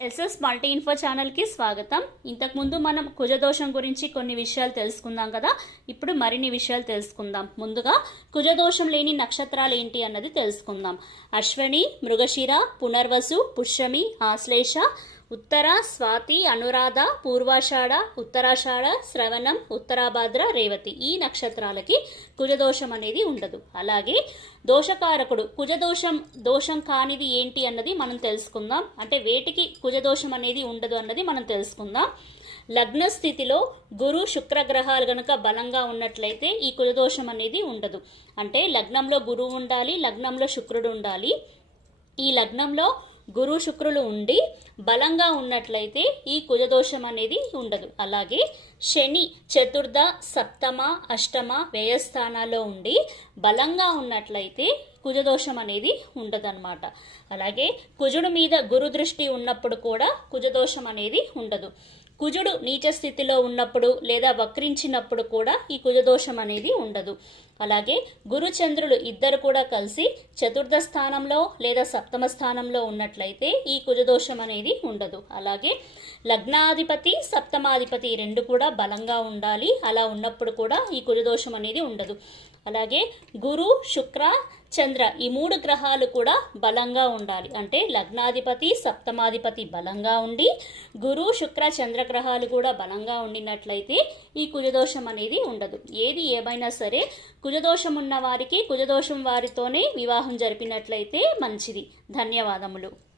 SS multi info ఛానల్కి స్వాగతం. ఇంతకుముందు మనం కుజదోషం గురించి కొన్ని విషయాలు తెలుసుకుందాం కదా. ఇప్పుడు మరిన్ని విషయాలు తెలుసుకుందాం. ముందుగా కుజదోషం లేని నక్షత్రాలు ఏంటి అన్నది తెలుసుకుందాం. అశ్వని మృగశిర పునర్వసు పుష్యమి ఆశ్లేష ఉత్తర స్వాతి అనురాధ పూర్వాషాఢ ఉత్తరాషాఢ శ్రవణం ఉత్తరాభాద్ర రేవతి. ఈ నక్షత్రాలకి కుజదోషం అనేది ఉండదు. అలాగే దోషకారకుడు కుజదోషం దోషం కానిది ఏంటి అన్నది మనం తెలుసుకుందాం. అంటే వేటికి కుజదోషం అనేది ఉండదు అన్నది మనం తెలుసుకుందాం. లగ్న స్థితిలో గురు శుక్ర గ్రహాలు గనుక బలంగా ఉన్నట్లయితే ఈ కులదోషం అనేది ఉండదు. అంటే లగ్నంలో గురువు ఉండాలి లగ్నంలో శుక్రుడు ఉండాలి. ఈ లగ్నంలో గురు శుక్రులు ఉండి బలంగా ఉన్నట్లయితే ఈ కుజదోషం అనేది ఉండదు. అలాగే శని చతుర్థ సప్తమ అష్టమ వ్యయస్థానాల్లో ఉండి బలంగా ఉన్నట్లయితే కుజదోషం అనేది ఉండదన్నమాట. అలాగే కుజుడు మీద గురు దృష్టి ఉన్నప్పుడు కూడా కుజదోషం అనేది ఉండదు. కుజుడు నీచ స్థితిలో ఉన్నప్పుడు లేదా వక్రించినప్పుడు కూడా ఈ కుజదోషం అనేది ఉండదు. అలాగే గురుచంద్రులు ఇద్దరు కూడా కలిసి చతుర్థ స్థానంలో లేదా సప్తమ స్థానంలో ఉన్నట్లయితే ఈ కుజదోషం అనేది ఉండదు. అలాగే లగ్నాధిపతి సప్తమాధిపతి రెండు కూడా బలంగా ఉండాలి. అలా ఉన్నప్పుడు కూడా ఈ కుజదోషం అనేది ఉండదు. అలాగే గురు శుక్ర చంద్ర ఈ మూడు గ్రహాలు కూడా బలంగా ఉండాలి. అంటే లగ్నాధిపతి సప్తమాధిపతి బలంగా ఉండి గురు శుక్ర చంద్ర గ్రహాలు కూడా బలంగా ఉండినట్లయితే ఈ కుజదోషం అనేది ఉండదు. ఏది ఏమైనా సరే కుజదోషం ఉన్న వారికి కుజదోషం వారితోనే వివాహం జరిపినట్లయితే మంచిది. ధన్యవాదములు.